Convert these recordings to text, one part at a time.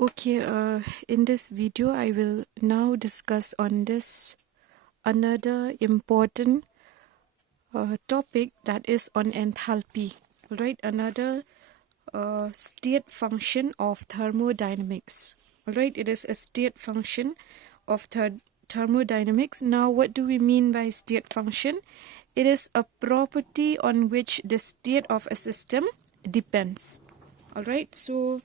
Okay, in this video, I will now discuss on this another important topic that is on enthalpy. Alright, another state function of thermodynamics. Alright, it is a state function of thermodynamics. Now, what do we mean by state function? It is a property on which the state of a system depends. Alright, so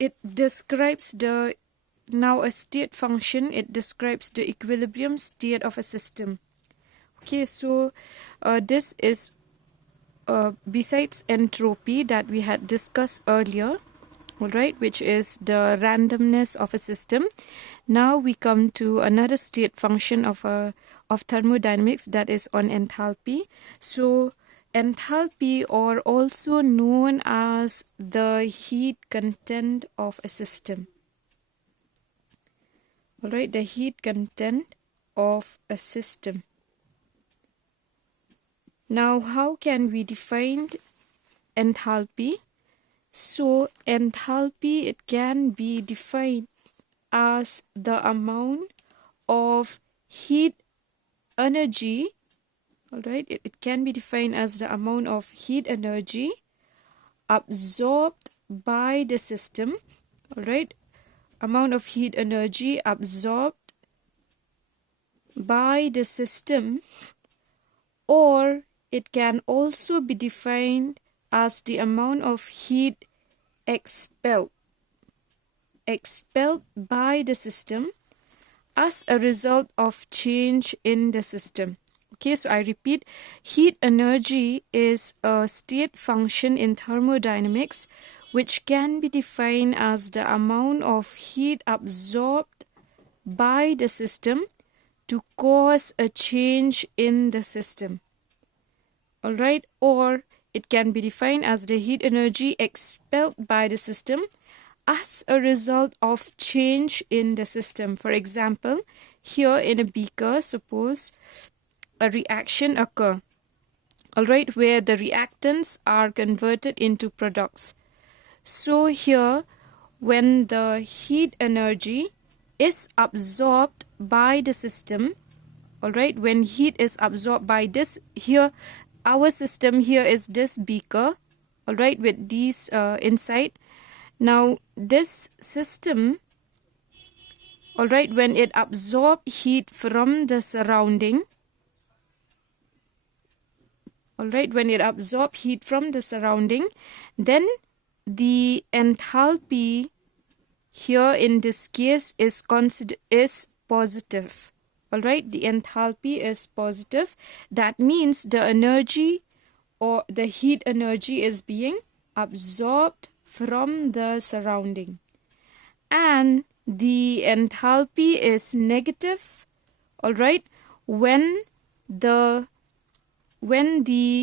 it describes the now a state function. It describes the equilibrium state of a system. Okay, so this is besides entropy that we had discussed earlier, all right, which is the randomness of a system. Now we come to another state function of thermodynamics, that is on enthalpy. So enthalpy, or also known as the heat content of a system. All right, the heat content of a system. Now, how can we define enthalpy? So, enthalpy, it can be defined as the amount of heat energy. All right, it can be defined as the amount of heat energy absorbed by the system. All right, amount of heat energy absorbed by the system, or it can also be defined as the amount of heat expelled by the system as a result of change in the system. Okay, so I repeat, heat energy is a state function in thermodynamics which can be defined as the amount of heat absorbed by the system to cause a change in the system. All right, or it can be defined as the heat energy expelled by the system as a result of change in the system. For example, here in a beaker, suppose a reaction occur, all right, where the reactants are converted into products. So here, when the heat energy is absorbed by the system, all right, when heat is absorbed by this, here our system here is this beaker, all right, with these inside. Now this system, all right, when it absorbs heat from the surrounding, all right, when it absorbs heat from the surrounding, then the enthalpy here in this case is positive. All right, the enthalpy is positive. That means the energy or the heat energy is being absorbed from the surrounding, and the enthalpy is negative, all right, when the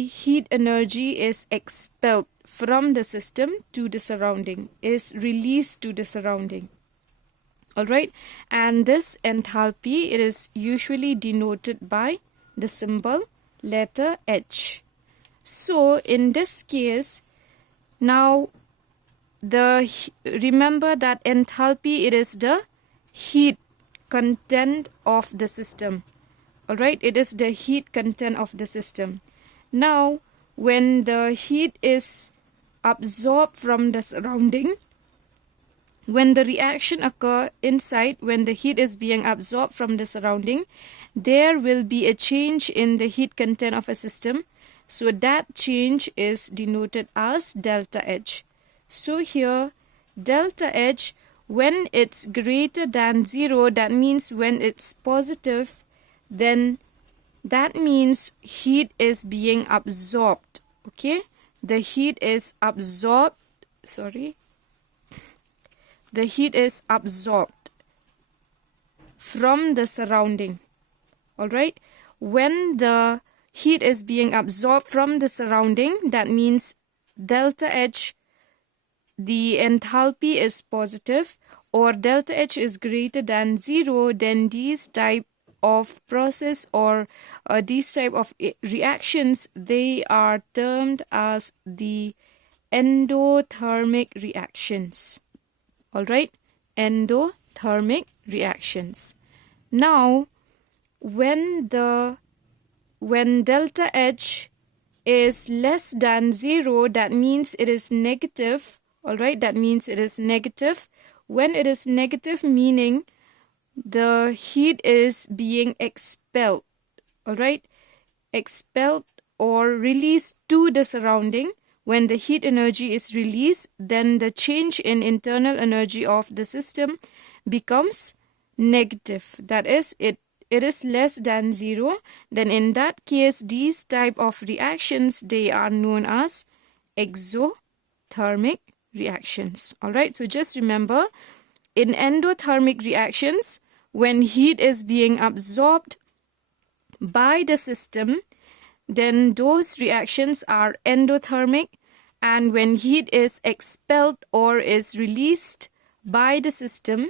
heat energy is expelled from the system to the surrounding, is released to the surrounding. All right, and this enthalpy, it is usually denoted by the symbol letter H. So in this case, now remember that enthalpy, it is the heat content of the system. All right, it is the heat content of the system. Now, when the heat is absorbed from the surrounding, when the reaction occurs inside, when the heat is being absorbed from the surrounding, there will be a change in the heat content of a system. So that change is denoted as delta H. So here, delta H, when it's greater than 0, that means when it's positive, then that means heat is being absorbed. Okay, the heat is absorbed, the heat is absorbed from the surrounding. All right, when the heat is being absorbed from the surrounding, that means delta H, the enthalpy is positive, or delta H is greater than 0, then these type of process or these type of reactions, they are termed as the endothermic reactions. All right, endothermic reactions. Now, when delta H is less than 0, that means it is negative. All right, that means it is negative. When it is negative, meaning the heat is being expelled. All right, expelled or released to the surrounding. When the heat energy is released, then the change in internal energy of the system becomes negative. That is, it is less than 0. Then in that case, these type of reactions, they are known as exothermic reactions. All right, so just remember, in endothermic reactions, when heat is being absorbed by the system, then those reactions are endothermic, and when heat is expelled or is released by the system,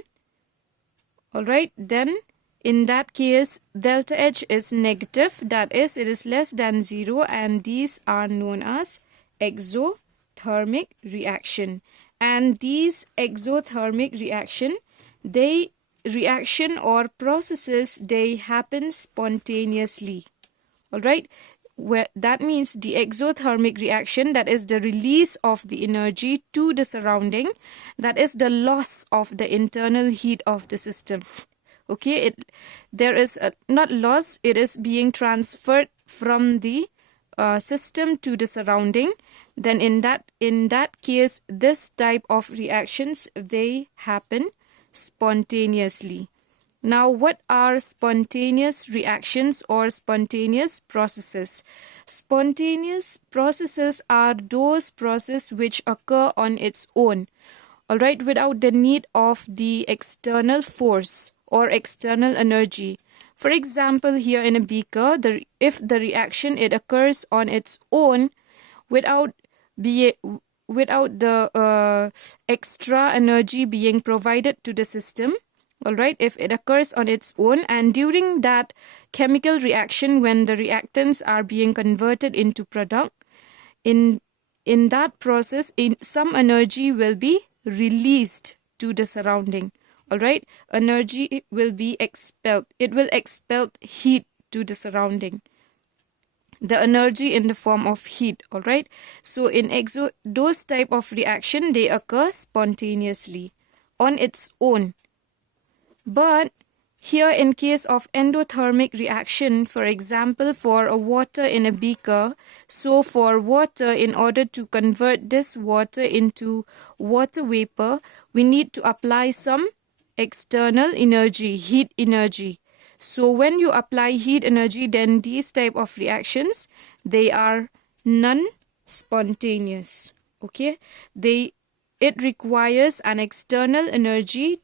all right, then in that case delta H is negative, that is, it is less than 0, and these are known as exothermic reaction. And these exothermic reaction or processes, they happen spontaneously. All right, that means the exothermic reaction, that is the release of the energy to the surrounding, that is the loss of the internal heat of the system. Okay, there is not loss, it is being transferred from the system to the surrounding. Then in that case, this type of reactions, they happen spontaneously. Now, what are spontaneous reactions or spontaneous processes? Spontaneous processes are those processes which occur on its own, all right, without the need of the external force or external energy. For example, here in a beaker, if the reaction, it occurs on its own without the extra energy being provided to the system. All right, if it occurs on its own, and during that chemical reaction, when the reactants are being converted into product, in that process, some energy will be released to the surrounding. All right, energy will be expelled. It will expel heat to the surrounding, the energy in the form of heat. All right, so in those type of reaction, they occur spontaneously on its own. But here, in case of endothermic reaction, for example, for a water in a beaker, so for water, in order to convert this water into water vapor, we need to apply some external energy, heat energy. So when you apply heat energy, then these type of reactions, they are non-spontaneous. Okay, it requires an external energy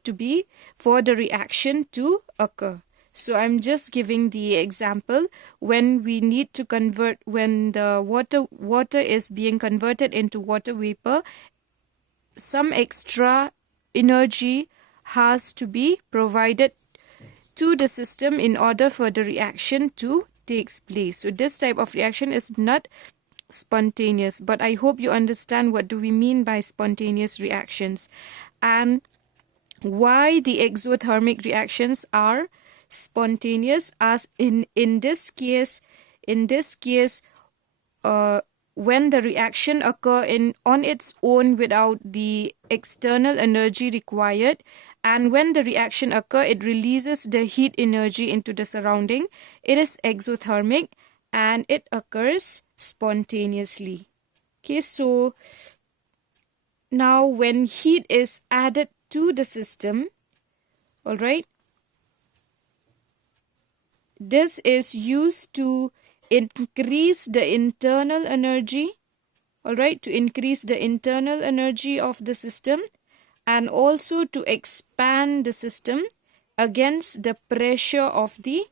for the reaction to occur. So I'm just giving the example when we need to convert, when the water is being converted into water vapor, some extra energy has to be provided to the system in order for the reaction to take place. So this type of reaction is not spontaneous, but I hope you understand what do we mean by spontaneous reactions and why the exothermic reactions are spontaneous, as in this case when the reaction occur on its own without the external energy required, and when the reaction occur, it releases the heat energy into the surrounding, it is exothermic and it occurs spontaneously. Okay, so now when heat is added to the system, all right, this is used to increase the internal energy, all right, to increase the internal energy of the system, and also to expand the system against the pressure of the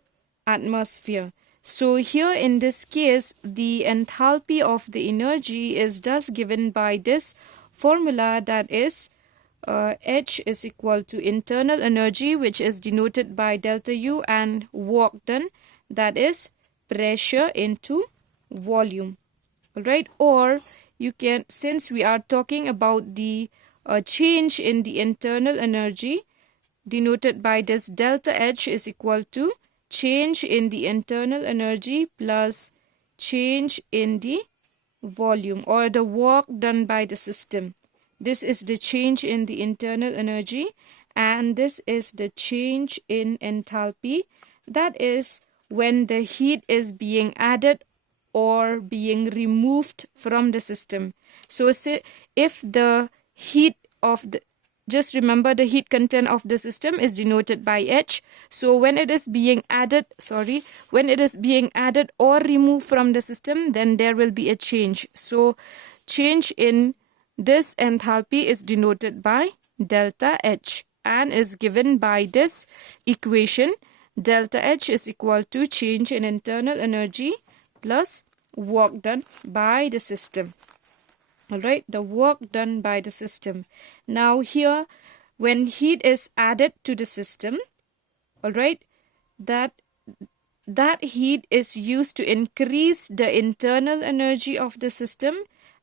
atmosphere. So here in this case, the enthalpy of the energy is thus given by this formula, that is H is equal to internal energy, which is denoted by delta U, and work done, that is pressure into volume. All right, or you can, since we are talking about the a change in the internal energy denoted by this delta H is equal to change in the internal energy plus change in the volume or the work done by the system. This is the change in the internal energy and this is the change in enthalpy. That is when the heat is being added or being removed from the system. So if the heat of the, just remember the heat content of the system is denoted by H. So when it is being added, when it is being added or removed from the system, then there will be a change. So change in this enthalpy is denoted by delta H and is given by this equation. Delta H is equal to change in internal energy plus work done by the system. Alright, the work done by the system. Now here, when heat is added to the system, alright, that heat is used to increase the internal energy of the system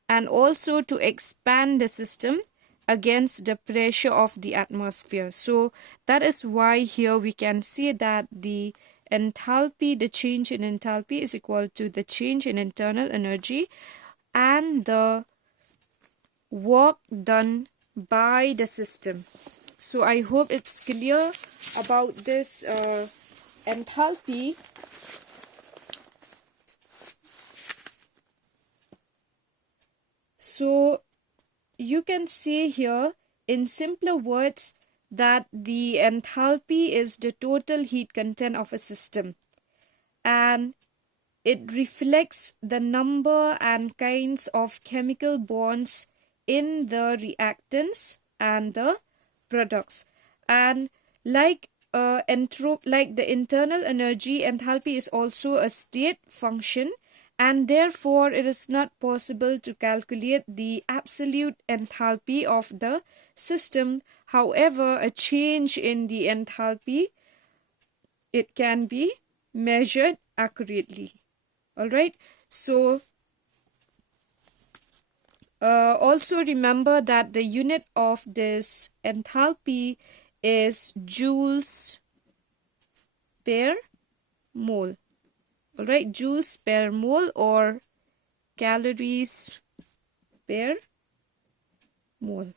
and also to expand the system against the pressure of the atmosphere. So that is why here we can see that the enthalpy, the change in enthalpy is equal to the change in internal energy and the work done by the system. So I hope it's clear about this enthalpy. So you can see here in simpler words that the enthalpy is the total heat content of a system and it reflects the number and kinds of chemical bonds in the reactants and the products. And like the internal energy, enthalpy is also a state function and therefore it is not possible to calculate the absolute enthalpy of the system. However, a change in the enthalpy, it can be measured accurately. Alright, so also remember that the unit of this enthalpy is joules per mole. Alright, joules per mole or calories per mole.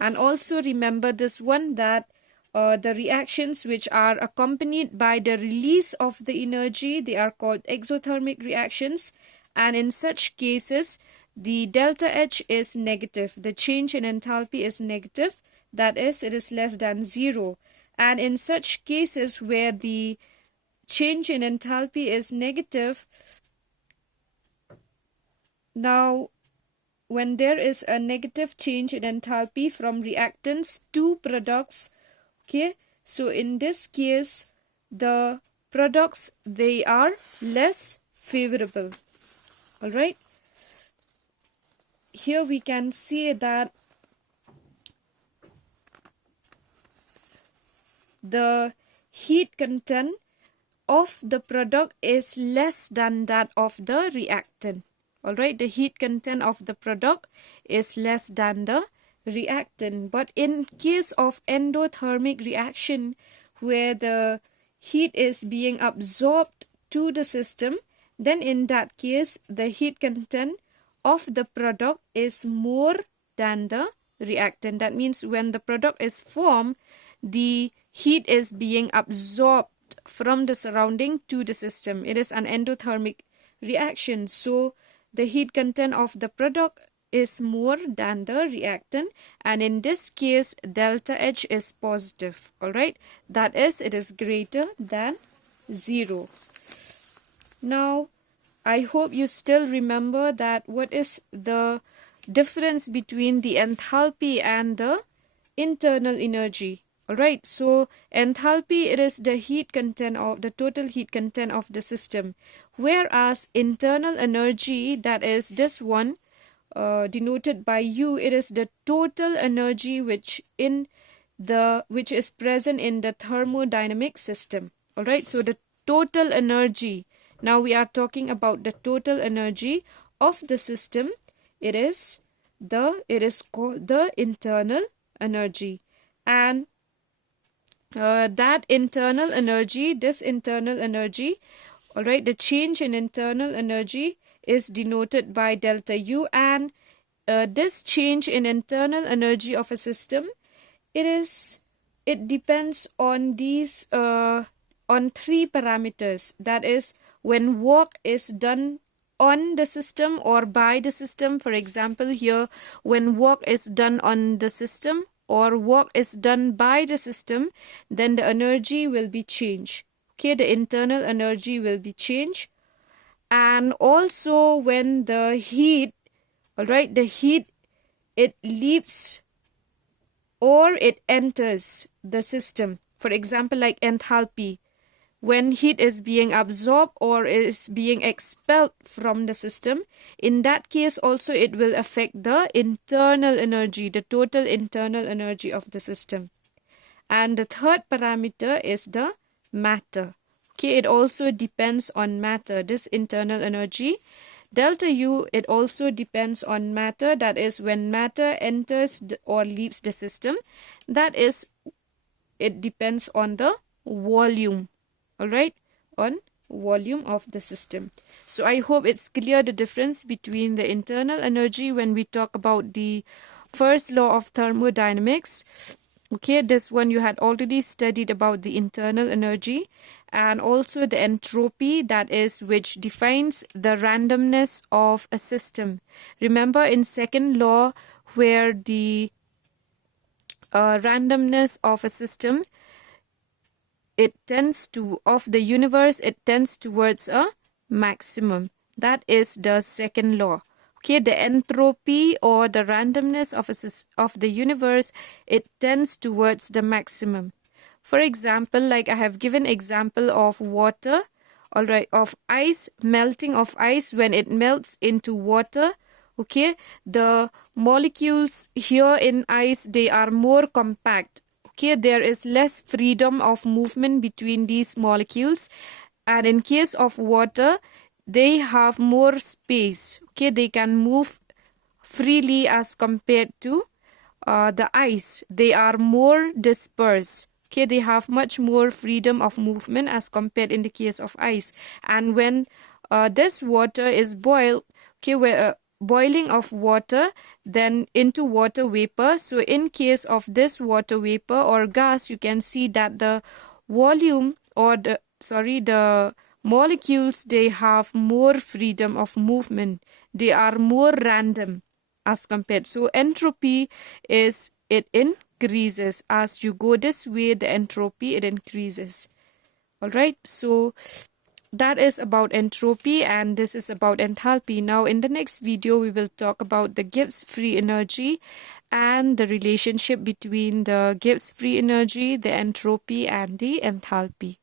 And also remember this one, that the reactions which are accompanied by the release of the energy, they are called exothermic reactions, and in such cases the delta H is negative. The change in enthalpy is negative, that is, it is less than 0. And in such cases where the change in enthalpy is negative, now when there is a negative change in enthalpy from reactants to products, okay, so in this case the products, they are less favorable. Alright, here we can see that the heat content of the product is less than that of the reactant. Alright, the heat content of the product is less than the reactant. But in case of endothermic reaction, where the heat is being absorbed to the system, then in that case the heat content of the product is more than the reactant. That means when the product is formed, the heat is being absorbed from the surrounding to the system. It is an endothermic reaction, so the heat content of the product is more than the reactant, and in this case delta H is positive. Alright, that is, it is greater than 0. Now I hope you still remember that what is the difference between the enthalpy and the internal energy. Alright, so enthalpy, it is the heat content of the total heat content of the system, whereas internal energy, that is this one denoted by U, it is the total energy which is present in the thermodynamic system. Alright, so the total energy, now we are talking about the total energy of the system, it is it is called the internal energy. And that internal energy, this internal energy, all right, the change in internal energy is denoted by delta U. And this change in internal energy of a system, it depends on these on three parameters. That is, when work is done on the system or by the system. For example, here, when work is done on the system or work is done by the system, then the energy will be changed. Okay, the internal energy will be changed. And also when the heat, all right, the heat, it leaves or it enters the system. For example, like enthalpy, when heat is being absorbed or is being expelled from the system, in that case also it will affect the internal energy, the total internal energy of the system. And the third parameter is the matter. Okay, it also depends on matter, this internal energy. Delta U, it also depends on matter. That is, when matter enters or leaves the system, that is, it depends on the volume. All right, on volume of the system. So I hope it's clear the difference between the internal energy when we talk about the first law of thermodynamics. Okay, this one you had already studied about the internal energy, and also the entropy, that is, which defines the randomness of a system. Remember in second law, where the randomness of a system, it tends to, of the universe, it tends towards a maximum. That is the second law. Okay, the entropy or the randomness of the universe, it tends towards the maximum. For example, like I have given example of water, all right, of ice, melting of ice. When it melts into water, okay, the molecules here in ice, they are more compact. Okay, there is less freedom of movement between these molecules. And in case of water, they have more space. Okay, they can move freely as compared to the ice. They are more dispersed. Okay, they have much more freedom of movement as compared in the case of ice. And when this water is boiled, okay, where boiling of water then into water vapor. So in case of this water vapor or gas, you can see that the volume or the molecules, they have more freedom of movement. They are more random as compared. So entropy is, it increases as you go this way, the entropy, it increases. All right, so that is about entropy, and this is about enthalpy. Now in the next video we will talk about the Gibbs free energy and the relationship between the Gibbs free energy, the entropy, and the enthalpy.